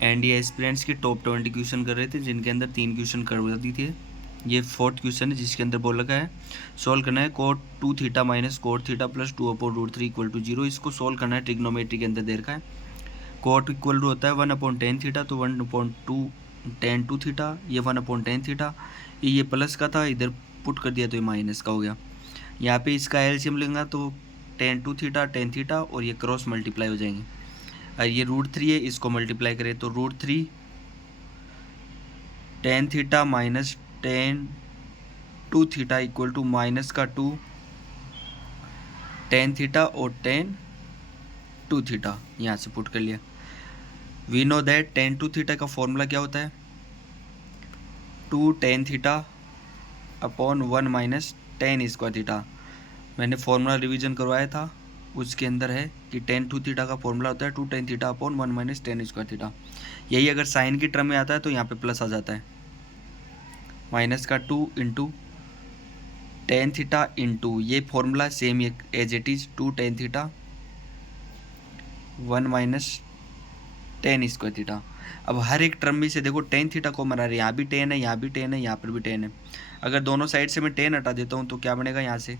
And ये aspirants की top 20 question कर रहे थे, जिनके अंदर 3 क्वेश्चन करवा दी थी। ये 4th क्वेश्चन है, जिसके अंदर बोल रखा है सोल्व करना है cot 2 theta minus cot theta plus 2/√3 equal to 0। इसको सोल्व करना है, ट्रिग्नोमेट्री के अंदर दे रखा है। कोट इक्वल टू होता है 1/10 थीटा, तो 1/2 tan 2 थीटा, ये 1/10 थीटा, ये प्लस का था, इधर पुट कर दिया तो ये माइनस का हो गया। यहाँ पे इसका एलसीएम लेंगे तो tan 2 थीटा tan थीटा और ये क्रॉस मल्टीप्लाई हो जाएंगे। और ये √3 है, इसको मल्टीप्लाई करें तो √3 tan theta minus tan 2 theta equal to minus का 2 tan थीटा और tan 2 थीटा यहाँ से पुट कर लिया। We know that tan 2 theta का फॉर्मूला क्या होता है, 2 tan theta upon 1 minus tan square theta. मैंने फॉर्मूला रिवीजन करवाया था, उसके अंदर है कि tan 2 थीटा का फॉर्मूला होता है 2 tan theta upon 1 minus tan square theta. यही अगर साइन की टर्म में आता है तो यहाँ पे प्लस आ जाता है, माइनस का 2 इंटू tan थीटा इंटू ये formula same as it is 2 tan theta 1 minus tan square theta. अब हर एक टर्म में से देखो tan थीटा को मरा रहे, यहाँ भी tan है, यहाँ भी tan है, यहाँ पर भी tan है। अगर दोनों साइड से मैं tan हटा देता हूँ तो क्या बनेगा, यहाँ से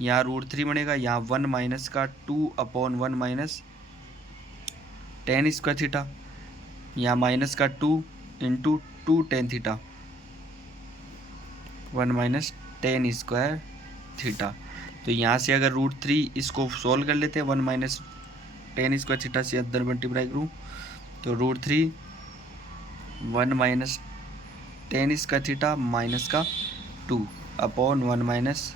यहाँ √3 बनेगा, यहाँ 1 माइनस का 2/1 माइनस tan स्क्वायर थीटा, यहाँ माइनस का 2 into 2 tan theta 1 minus tan square theta. तो यहाँ से अगर √3 इसको सोल्व कर लेते हैं, 1 माइनस tan स्क्वायर थीटा से अंदर मल्टीप्लाई करूँ तो √3 1 minus tan square theta minus का 2 upon 1 minus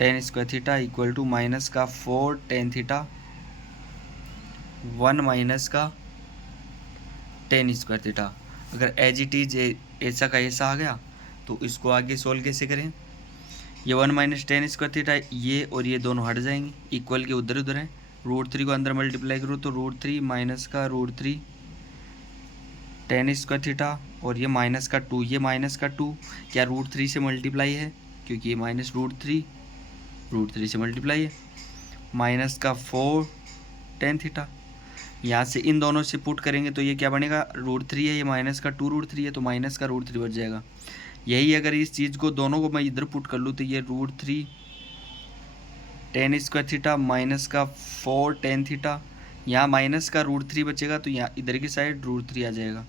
tan square theta equal to minus का 4 tan थीटा 1 माइनस का tan स्क्वायर थीटा। अगर एज इट इज ऐसा का ऐसा आ गया तो इसको आगे सोल्व कैसे करें, ये 1 माइनस tan स्क्वायर थीटा ये और ये दोनों हट जाएंगे, इक्वल के उधर उधर है। √3 को अंदर मल्टीप्लाई करूँ तो √3 माइनस का √3 tan स्क्वायर थीटा और ये माइनस का 2, ये माइनस का 2 क्या √3 से मल्टीप्लाई है, क्योंकि ये माइनस √3 से मल्टीप्लाई है, माइनस का 4 tan थीटा। यहाँ से इन दोनों से पुट करेंगे तो ये क्या बनेगा, √3 है, ये माइनस का 2 √3 है, तो माइनस का √3 बच जाएगा। यही अगर इस चीज़ को दोनों को मैं इधर पुट कर लूँ तो ये √3 tan स्क्वायर थीटा माइनस का 4 tan थीटा, यहाँ माइनस का √3 बचेगा तो यहाँ इधर की साइड √3 आ जाएगा।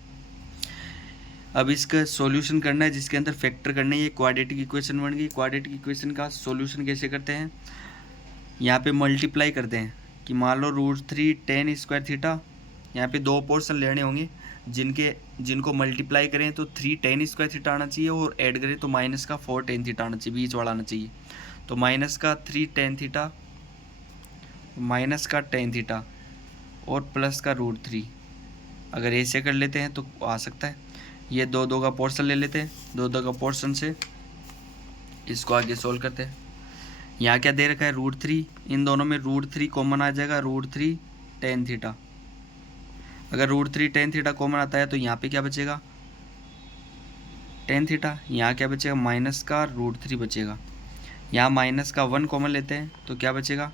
अब इसका सॉल्यूशन करना है, जिसके अंदर फैक्टर करना है, ये क्वाड्रेटिक इक्वेशन बन गई। क्वाड्रेटिक इक्वेशन का सॉल्यूशन कैसे करते हैं, यहाँ पे मल्टीप्लाई करते हैं कि मान लो √3 tan स्क्वायर थीटा, यहाँ पे दो पोर्शन लेने होंगे जिनको मल्टीप्लाई करें तो 3 tan स्क्वायर थीटा आना चाहिए और ऐड करें तो माइनस का 4 tan थीटा आना चाहिए, बीच वाला आना चाहिए। तो माइनस का 3 tan थीटा माइनस का tan थीटा और प्लस का √3, अगर ऐसे कर लेते हैं तो आ सकता है। ये दो दो का पोर्शन ले लेते हैं, दो दो का पोर्शन से इसको आगे सोल्व करते हैं। यहाँ क्या दे रखा है √3, इन दोनों में √3 कॉमन आ जाएगा, √3 tan थीटा। अगर √3 tan थीटा कॉमन आता है तो यहाँ पे क्या बचेगा tan थीटा, यहाँ क्या बचेगा माइनस का √3 बचेगा। यहाँ माइनस का 1 कॉमन लेते हैं तो क्या बचेगा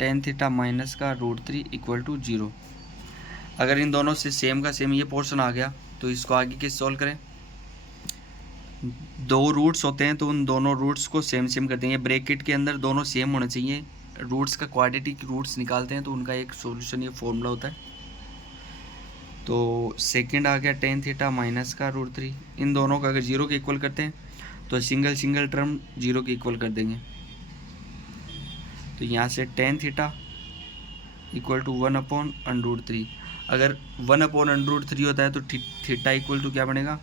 tan थीटा माइनस का √3 इक्वल टू 0। अगर इन दोनों से सेम का सेम ये पोर्शन आ गया तो इसको आगे कैसे सॉल्व करें, दो रूट्स होते हैं तो उन दोनों रूट्स को सेम कर देंगे, ब्रैकेट के अंदर दोनों सेम होने चाहिए। रूट्स का क्वाड्रेटिक रूट्स निकालते हैं तो उनका एक सॉल्यूशन ये फॉर्मूला होता है। तो सेकंड आ गया tan थीटा माइनस का √3, इन दोनों का अगर 0 के इक्वल करते हैं तो सिंगल टर्म 0 के इक्वल कर देंगे। तो यहाँ से tan थीटा इक्वल टू 1/√3, अगर 1/√3 होता है तो थीटा इक्वल टू क्या बनेगा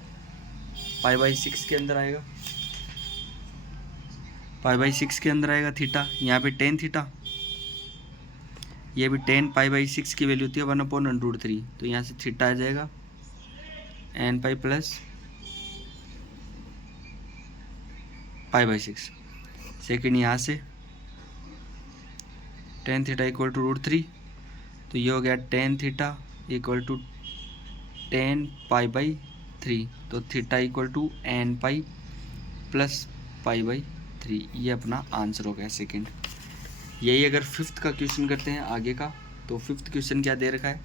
π/6 के अंदर आएगा, π/6 के अंदर आएगा थीटा। यहाँ पे tan थीटा, ये भी tan π/6 की वैल्यू होती है 1/√3, तो यहाँ से थीटा आ जाएगा nπ प्लस π/6। सेकेंड यहाँ से tan थीटा इक्वल टू √3, तो ये हो गया tan theta equal to tan π/3, तो theta equal to nπ plus π/3, ये अपना आंसर हो गया सेकंड। यही अगर 5th का क्वेश्चन करते हैं आगे का, तो फिफ्थ क्वेश्चन क्या दे रखा है,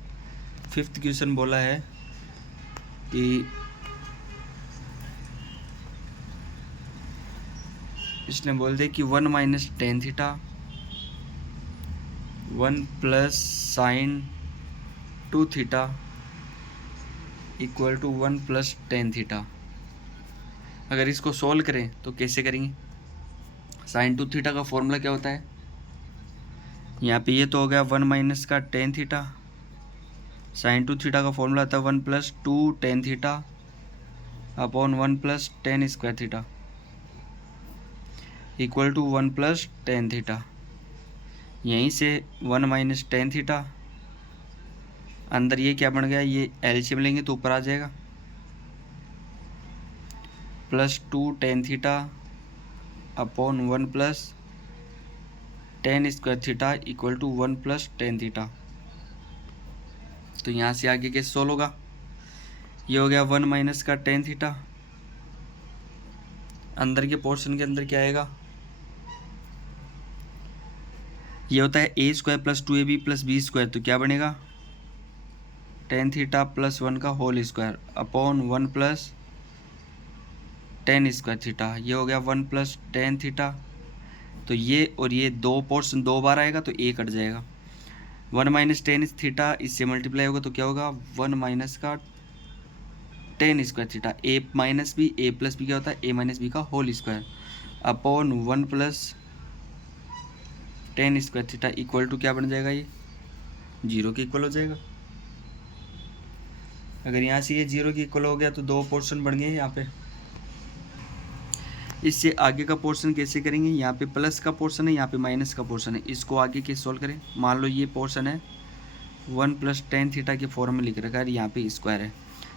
फिफ्थ क्वेश्चन बोला है कि इसने बोल दिया कि 1 minus tan theta 1 plus sine 2 theta equal to 1 plus tan theta. अगर इसको सोल्व करें तो कैसे करेंगे, साइन 2 थीटा का फॉर्मूला क्या होता है, यहाँ पे ये तो हो गया 1 माइनस का टेन थीटा, साइन 2 थीटा का फॉर्मूला आता है 1 plus 2 tan theta upon 1 plus tan square theta equal to 1 plus tan theta. यहीं से 1 माइनस टेन थीटा, अंदर ये क्या बन गया, ये एलसीएम लेंगे तो ऊपर आ जाएगा, plus 2 tan theta upon 1 plus tan square theta equal to 1 plus tan theta. तो यहाँ से आगे कैसे सोल्व होगा, ये हो गया 1 माइनस का टेन थीटा, अंदर के पोर्शन के अंदर क्या आएगा, ये होता है a square plus 2ab plus b square, तो क्या बनेगा टेन थीटा प्लस 1 का whole square upon 1 plus tan square theta, ये हो गया 1 प्लस टेन थीटा। तो ये और ये दो पोर्शन दो बार आएगा तो ए कट जाएगा, 1 माइनस टेन थीटा इससे मल्टीप्लाई होगा तो क्या होगा 1 माइनस का tan square theta, a minus b a plus b क्या होता है ए माइनस बी का whole square upon 1 plus tan square theta equal to क्या बन जाएगा, ये जीरो के इक्वल हो जाएगा। अगर यहाँ से ये जीरो के इक्वल हो गया तो दो पोर्शन बन गए यहाँ पे। इससे आगे का पोर्शन कैसे करेंगे, यहाँ पे प्लस का पोर्शन है यहाँ पे माइनस का पोर्शन है, इसको आगे कैसे सॉल्व करें, मान लो ये पोर्शन है 1 प्लस टेन थीटा के फॉर्म में लिख रखा है, यहाँ पे स्क्वायर है,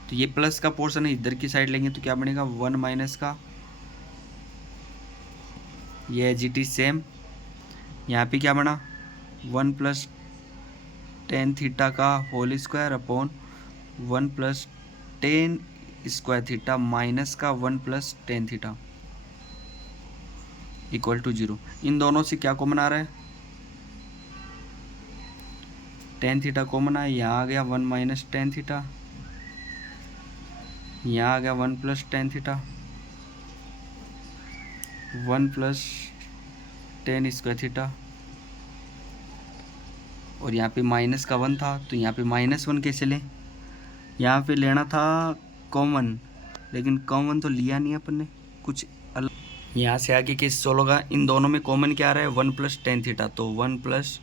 तो ये प्लस का पोर्शन है इधर की साइड लेंगे तो क्या बनेगा 1 माइनस का, ये जी टी सेम, यहाँ पे क्या बना 1 प्लस टेन थीटा का whole square upon 1 plus tan square theta minus का 1 plus tan theta equal to zero. इन दोनों से क्या कॉमन आ रहा है, टेन थीटा कॉमन है, यहाँ आ गया 1 माइनस टेन थीटा, यहाँ आ गया 1 plus tan theta, 1 plus tan square theta, और यहाँ पे माइनस का 1 था तो यहाँ पे -1 कैसे लें, यहाँ पे लेना था कॉमन, लेकिन कॉमन तो लिया नहीं अपन ने, कुछ अलग। यहाँ से आगे कैसे सोल्व होगा, इन दोनों में कॉमन क्या आ रहा है 1 प्लस टेन थीटा, तो 1 प्लस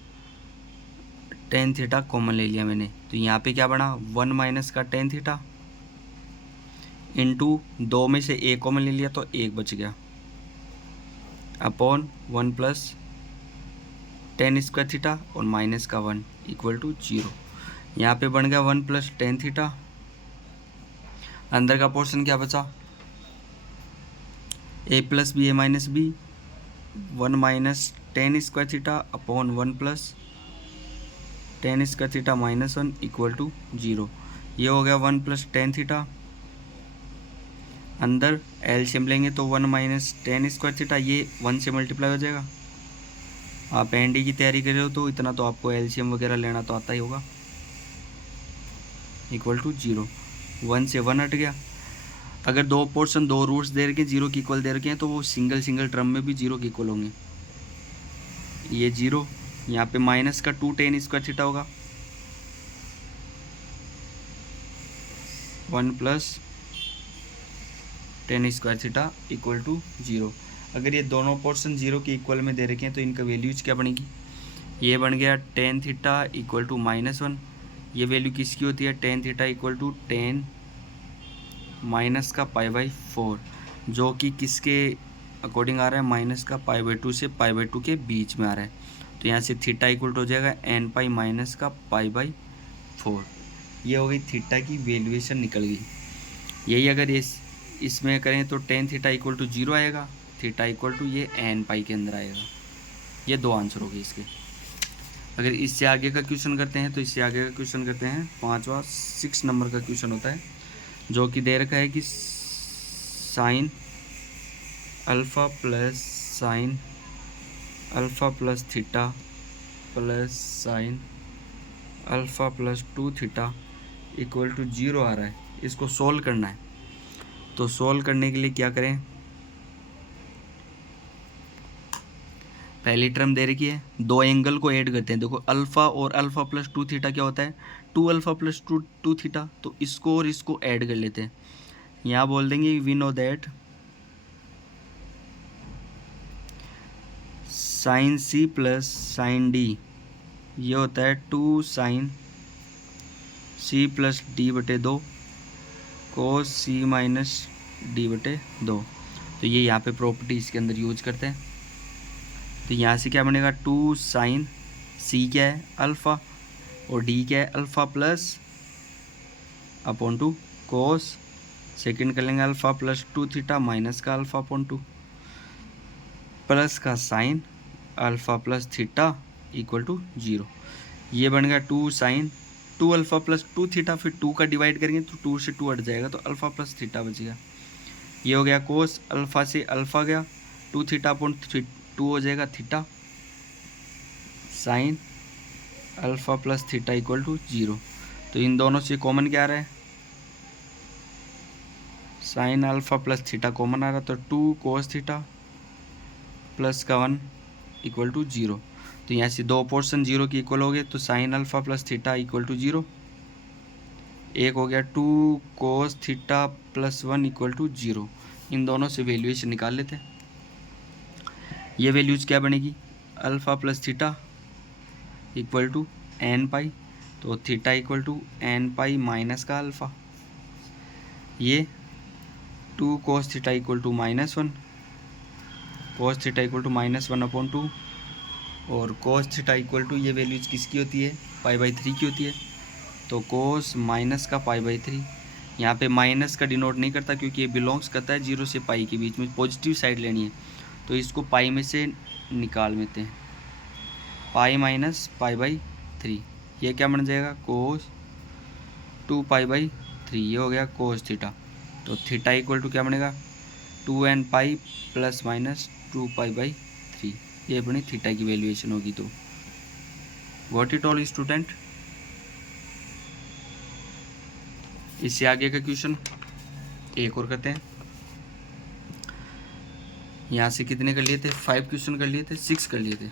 टेन थीटा कॉमन ले लिया मैंने, तो यहाँ पे क्या बना 1 माइनस का टेन थीटा इंटू दो में से एक कॉमन ले लिया तो एक बच गया upon 1 plus tan square theta और माइनस का 1 इक्वल टू जीरो। यहाँ पे बन गया 1 प्लस टेन थीटा, अंदर का पोर्शन क्या बचा a plus b a minus b, 1 minus tan square theta upon 1 plus tan square theta minus 1 equal to zero. ये हो गया 1 प्लस टेन थीटा, अंदर एलसीएम लेंगे तो 1 माइनस टेन स्क्वायर थीटा ये 1 से मल्टीप्लाई हो जाएगा। आप एनडी की तैयारी कर रहे हो तो इतना तो आपको एलसीएम वगैरह लेना तो आता ही होगा, इक्वल टू जीरो, 1 से 1 हट गया। अगर दो पोर्शन दो रूट्स दे रखे हैं जीरो की इक्वल दे रखे हैं तो वो सिंगल सिंगल टर्म में भी जीरो की इक्वल होंगे, ये जीरो, यहाँ पे माइनस का 2 टेन स्क्वायर थीटा होगा 1 plus tan square theta equal to zero. अगर ये दोनों पोर्शन जीरो के इक्वल में दे रखे हैं तो इनका वैल्यूज क्या बनेगी, ये बन गया टेन थीटा इक्वल टू -1, ये वैल्यू किसकी होती है tan theta equal to tan minus का π/4, जो कि किसके अकॉर्डिंग आ रहा है माइनस का π/2 से π/2 के बीच में आ रहा है, तो यहाँ से थीटा इक्वल टू हो जाएगा n π माइनस का π/4। ये हो गई थीटा की वैल्यूएशन निकल गई। यही अगर इसमें करें तो tan theta equal to zero आएगा, थीटा इक्वल टू ये n π के अंदर आएगा। ये दो आंसर हो गए इसके। अगर इससे आगे का क्वेश्चन करते हैं तो इससे आगे का क्वेश्चन करते हैं, पाँचवा 6 नंबर का क्वेश्चन होता है, जो कि दे रखा है कि sine alpha plus theta plus sine alpha plus 2 theta equal to 0 आ रहा है। इसको सोल्व करना है, तो सोल्व करने के लिए क्या करें, पहली टर्म दे रखी है, दो एंगल को ऐड करते हैं। देखो अल्फ़ा और अल्फ़ा प्लस 2 थीटा क्या होता है, 2 अल्फ़ा प्लस 2 थीटा। तो इसको और इसको ऐड कर लेते हैं। यहाँ बोल देंगे we know that sine C plus sine D ये होता है 2 साइन सी प्लस डी बटे 2 कोस सी माइनस डी बटे 2। तो ये यहाँ पे प्रॉपर्टी इसके अंदर यूज करते हैं। तो यहाँ से क्या बनेगा, 2 साइन सी क्या है अल्फ़ा और डी क्या है alpha plus upon 2 cos, second कर लेंगे अल्फ़ा प्लस 2 थीटा माइनस का अल्फ़ा अपॉन 2 प्लस का sine alpha plus theta equal to 0। ये बन गया 2 साइन 2 अल्फ़ा प्लस 2 थीटा, फिर 2 का डिवाइड करेंगे तो 2 से 2 हट जाएगा तो अल्फ़ा प्लस थीटा बच गया। ये हो गया कोस, अल्फ़ा से अल्फ़ा गया 2 थीटा अपॉन 2 हो जाएगा theta, sine alpha plus theta equal to 0। तो इन दोनों से कॉमन क्या आ रहा है, sine alpha plus theta common आ रहा है, तो 2 कोस थीटा प्लस का 1 इक्वल टू 0। तो यहाँ से दो पोर्शन 0 के इक्वल हो गए, तो sine alpha plus theta equal to 0। एक हो गया 2 cos theta plus 1 equal to 0। इन दोनों से वैल्यूएशन निकाल लेते हैं। ये वैल्यूज क्या बनेगी, alpha plus theta equal to n pi, तो theta equal to n pi minus का अल्फ़ा। ये 2 cos theta equal to -1, cos theta equal to -1 upon 2 और कोस थीटा इक्वल टू, ये वैल्यूज किसकी होती है, π/3 की होती है। तो कोस माइनस का π/3, यहाँ पे माइनस का डिनोट नहीं करता क्योंकि ये बिलोंग्स करता है 0 से पाई के बीच में, पॉजिटिव साइड लेनी है। तो इसको पाई में से निकाल लेते हैं, पाई माइनस π/3, ये क्या बन जाएगा कोस 2π/3, ये हो गया कोस थीटा। तो थीटा इक्वल टू क्या बनेगा 2n पाई प्लस माइनस 2π/3, ये अपनी थीटा की वैल्यूएशन होगी। तो व्हाट इट ऑल स्टूडेंट, इससे आगे का क्वेश्चन एक और करते हैं। यहाँ से कितने कर लिए थे, 5 क्वेश्चन कर लिए थे, 6 कर लिए थे।